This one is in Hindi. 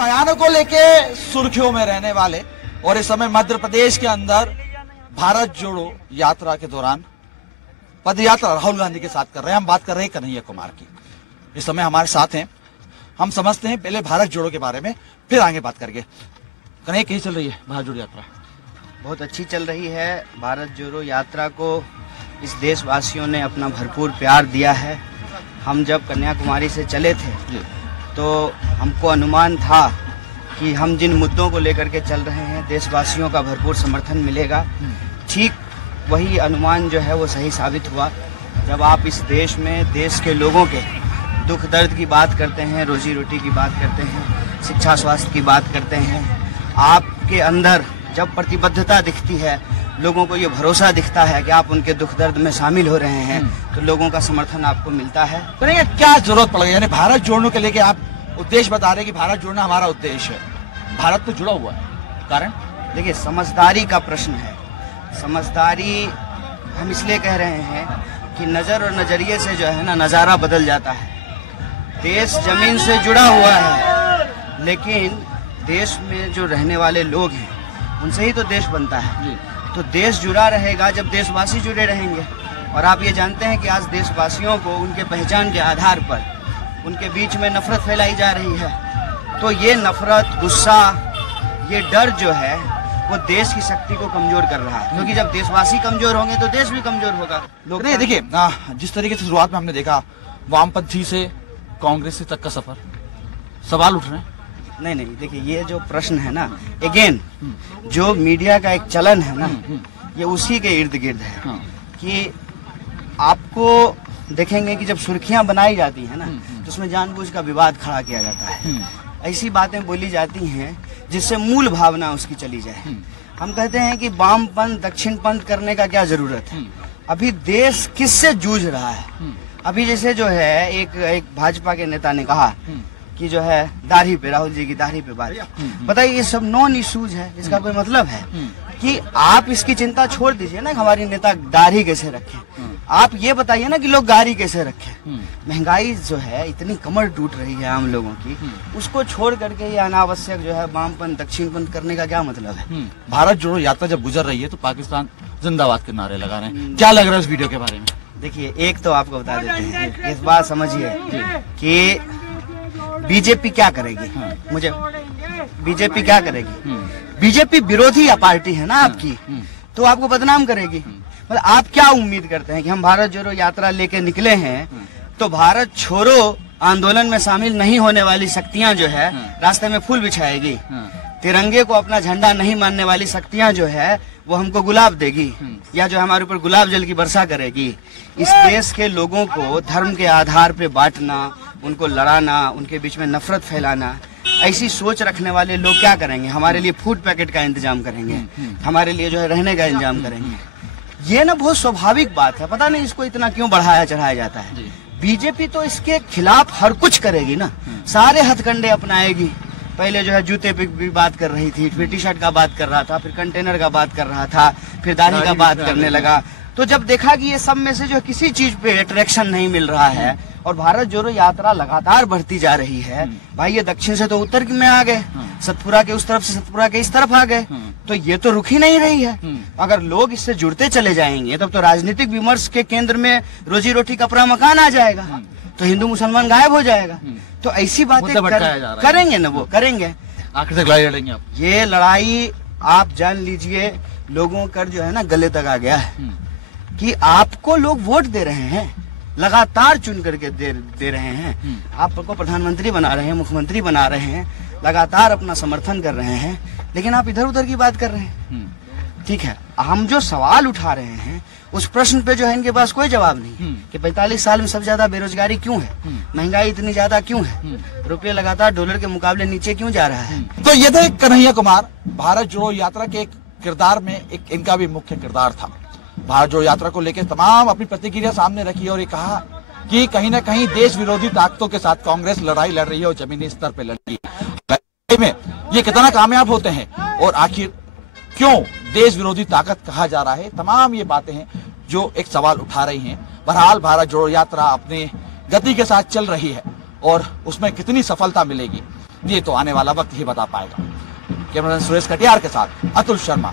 बयानों को लेके सुर्खियों में रहने वाले और इस समय मध्य प्रदेश के अंदर भारत जोड़ो यात्रा के दौरान पद यात्रा राहुल गांधी के साथ कर रहे हैं। हम बात कर रहे हैं कन्हैया कुमार की, इस समय हमारे साथ हैं। हम समझते हैं पहले भारत जोड़ो के बारे में, फिर आगे बात करेंगे। कन्हैया कैसी चल रही है भारत जोड़ो यात्रा? बहुत अच्छी चल रही है। भारत जोड़ो यात्रा को इस देशवासियों ने अपना भरपूर प्यार दिया है। हम जब कन्याकुमारी से चले थे तो हमको अनुमान था कि हम जिन मुद्दों को लेकर के चल रहे हैं देशवासियों का भरपूर समर्थन मिलेगा। ठीक वही अनुमान जो है वो सही साबित हुआ। जब आप इस देश में देश के लोगों के दुख दर्द की बात करते हैं, रोजी रोटी की बात करते हैं, शिक्षा स्वास्थ्य की बात करते हैं, आपके अंदर जब प्रतिबद्धता दिखती है, लोगों को ये भरोसा दिखता है कि आप उनके दुख दर्द में शामिल हो रहे हैं, तो लोगों का समर्थन आपको मिलता है। क्या जरूरत पड़ गई? यानी भारत जोड़ने के लेके आप उद्देश्य बता रहे हैं कि भारत जोड़ना हमारा उद्देश्य है, भारत तो जुड़ा हुआ है। कारण देखिए, समझदारी का प्रश्न है। समझदारी हम इसलिए कह रहे हैं कि नजर और नजरिए से जो है ना नजारा बदल जाता है। देश जमीन से जुड़ा हुआ है, लेकिन देश में जो रहने वाले लोग हैं उनसे ही तो देश बनता है। तो देश जुड़ा रहेगा जब देशवासी जुड़े रहेंगे। और आप ये जानते हैं कि आज देशवासियों को उनके पहचान के आधार पर उनके बीच में नफरत फैलाई जा रही है। तो ये नफरत, गुस्सा, ये डर जो है वो देश की शक्ति को कमजोर कर रहा है, क्योंकि जब देशवासी कमजोर होंगे तो देश भी कमजोर होगा। लोग नहीं, देखिए जिस तरीके से शुरुआत में हमने देखा वामपंथी से कांग्रेस तक का सफर, सवाल उठ रहे हैं। नहीं, देखिए ये जो प्रश्न है ना, अगेन जो मीडिया का एक चलन है ना, ये उसी के इर्द गिर्द है कि आपको देखेंगे कि जब सुर्खियां बनाई जाती है ना तो उसमें जानबूझ का विवाद खड़ा किया जाता है। ऐसी बातें बोली जाती हैं जिससे मूल भावना उसकी चली जाए। हम कहते हैं कि वामपंथ दक्षिणपंथ करने का क्या जरूरत है? अभी देश किससे जूझ रहा है? अभी जैसे जो है एक भाजपा के नेता ने कहा कि जो है दाढ़ी पे, राहुल जी की दाढ़ी पे बात, बताइए ये सब नॉन इश्यूज है। इसका कोई मतलब है कि आप इसकी चिंता छोड़ दीजिए ना, हमारी नेता दाढ़ी कैसे रखें। आप ये बताइए ना कि लोग गाड़ी कैसे रखें। महंगाई जो है इतनी कमर टूट रही है आम लोगों की, उसको छोड़ करके ये अनावश्यक जो है वामपंथ दक्षिणपंथ करने का क्या मतलब है? भारत जोड़ो यात्रा जब गुजर रही है तो पाकिस्तान जिंदाबाद के नारे लगा रहे हैं। क्या लग रहा है इस वीडियो के बारे में? देखिए, एक तो आपको बता देते हैं, इस बात समझिए कि बीजेपी क्या करेगी। मुझे बीजेपी क्या करेगी? बीजेपी विरोधी या पार्टी है ना आपकी, तो आपको बदनाम करेगी। मतलब आप क्या उम्मीद करते हैं कि हम भारत जोड़ो यात्रा लेके निकले हैं तो भारत छोड़ो आंदोलन में शामिल नहीं होने वाली शक्तियां जो है रास्ते में फूल बिछाएगी, तिरंगे को अपना झंडा नहीं मानने वाली शक्तियां जो है वो हमको गुलाब देगी, या जो हमारे ऊपर गुलाब जल की वर्षा करेगी। इस देश के लोगों को धर्म के आधार पे बांटना, उनको लड़ाना, उनके बीच में नफरत फैलाना, ऐसी सोच रखने वाले लोग क्या करेंगे? हमारे लिए फूड पैकेट का इंतजाम करेंगे, हमारे लिए जो है रहने का इंतजाम करेंगे। ये ना बहुत स्वाभाविक बात है, पता नहीं इसको इतना क्यों बढ़ाया चढ़ाया जाता है। बीजेपी तो इसके खिलाफ हर कुछ करेगी ना, सारे हथकंडे अपनाएगी। पहले जो है जूते पे भी बात कर रही थी, फिर टी शर्ट का बात कर रहा था, फिर कंटेनर का बात कर रहा था, फिर दाढ़ी का बात करने लगा। तो जब देखा कि ये सब में से जो किसी चीज पे अट्रैक्शन नहीं मिल रहा है और भारत जोड़ो यात्रा लगातार बढ़ती जा रही है, भाई ये दक्षिण से तो उत्तर में आ गए, सतपुरा के उस तरफ से सतपुरा के इस तरफ आ गए, तो ये तो रुक ही नहीं रही है। अगर लोग इससे जुड़ते चले जाएंगे तब तो राजनीतिक विमर्श के केंद्र में रोजी रोटी कपड़ा मकान आ जाएगा, तो हिंदू मुसलमान गायब हो जाएगा। तो ऐसी बातें करेंगे ना, वो करेंगे। आखिर तक लड़ाई लड़ेंगे आप? ये लड़ाई आप जान लीजिए लोगों का जो है ना गले तक आ गया है कि आपको लोग वोट दे रहे हैं, लगातार चुन करके दे रहे हैं, आपको प्रधानमंत्री बना रहे हैं, मुख्यमंत्री बना रहे हैं, लगातार अपना समर्थन कर रहे हैं, लेकिन आप इधर उधर की बात कर रहे हैं। ठीक है, हम जो सवाल उठा रहे हैं उस प्रश्न पे जो है इनके पास कोई जवाब नहीं कि 45 साल में सबसे ज्यादा बेरोजगारी क्यों है, महंगाई इतनी ज्यादा क्यों है, रुपये लगातार डॉलर के मुकाबले नीचे क्यों जा रहा है। तो ये था कन्हैया कुमार, भारत जोड़ो यात्रा के एक किरदार में एक इनका भी मुख्य किरदार था। भारत जोड़ो यात्रा को लेकर तमाम अपनी प्रतिक्रिया सामने रखी और ये कहा कि कहीं ना कहीं देश विरोधी ताकतों के साथ कांग्रेस लड़ाई लड़ रही है और जमीनी स्तर पर लड़ रही है। में ये कितना कामयाब होते हैं और आखिर क्यों देश विरोधी ताकत कहा जा रहा है, तमाम ये बातें हैं जो एक सवाल उठा रही हैं। बहरहाल भारत जोड़ो यात्रा अपने गति के साथ चल रही है और उसमें कितनी सफलता मिलेगी ये तो आने वाला वक्त ही बता पाएगा। कैमरामैन सुरेश कटियार के साथ अतुल शर्मा,